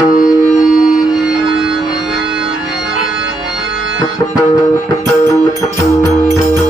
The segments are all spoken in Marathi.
Thank you.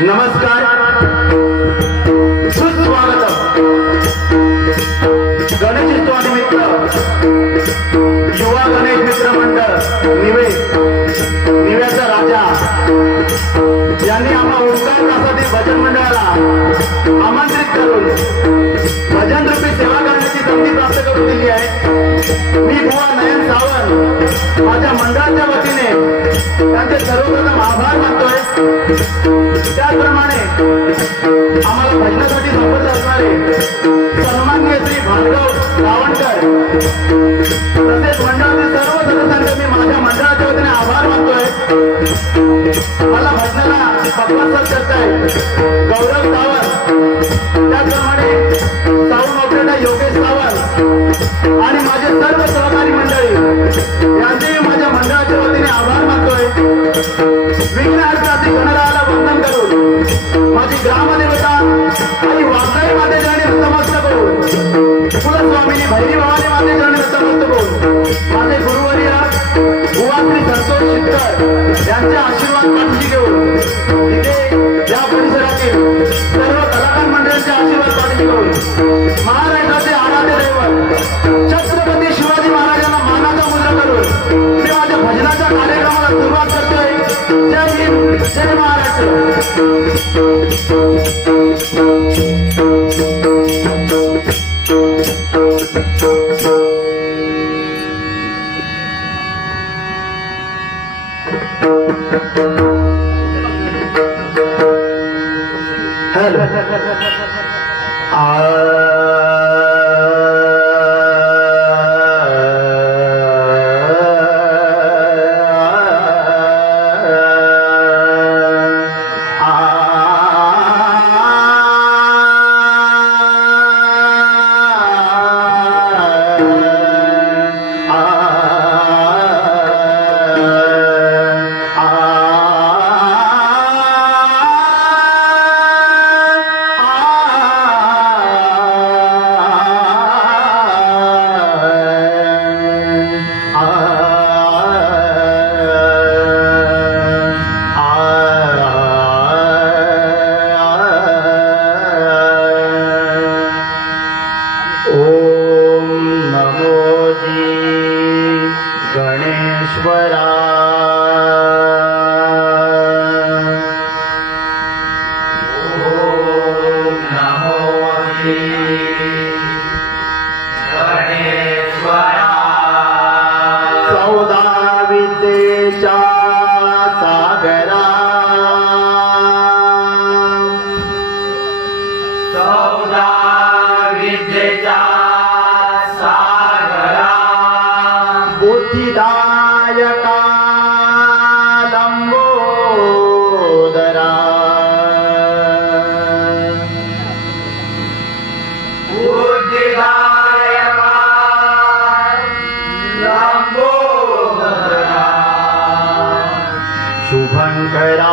नमस्कार. सुस्वागत गणेशोत्सवानिमित्त युवा गणेश मित्र मंडळ निवे निव्याचा राजा. यांनी आम्हा ओंकार कासाठी भजन मंडळाला आमंत्रित करून भजन रूपी सेवा करण्याची संधी प्राप्त करून दिली आहे. मी बुवा नयन सावंत. माझ्या मंडळाच्या वतीने त्यांचे सर्वप्रथम आभार मानतोय. त्याचप्रमाणे आम्हाला भजनासाठी सोबत असणारे सन्मान्य श्री भार्गव गावणकर तसेच मंडळाचे सर्व सदस्यांचे मी माझ्या मंडळाच्या वतीने आभार मानतोय. मला भजनाला पक्वासात करताय गौरव सावंत त्याचप्रमाणे साऊंड ऑपरेटर योगेश सावंत आणि माझे सर्व सहकारी मंडळी यांचेही माझ्या मंडळाच्या वतीने आभार मानतोय. विघ्न माझे गुरुवर्य बुवा संतोष शिटकर यांचे आशीर्वाद पाठीशी घेऊन इथे या परिसरातील सर्व कलाकार मंडळाचे आशीर्वाद पाठीशी घेऊन महाराष्ट्राचे आराध्य दैवत छत्रपती शिवाजी महाराजांना मानाचा मुद्रा करून मी माझ्या भजनाच्या कार्यक्रमाला सुरुवात करतोय. जय हिंद जय महाराष्ट्र. Hello. Uh... शुभङ्करा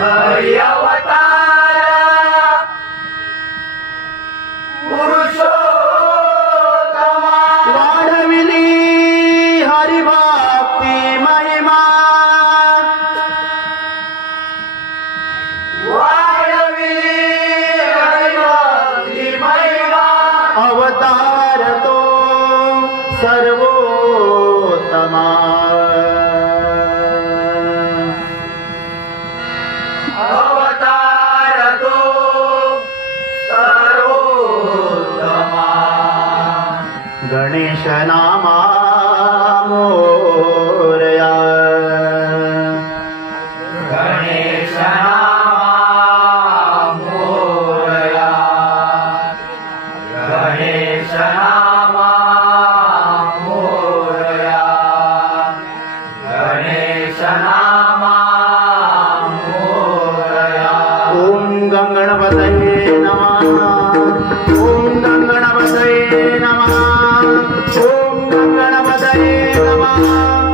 हरियावता गणेश नामा मोरया गणेश नामा मोरया गणेश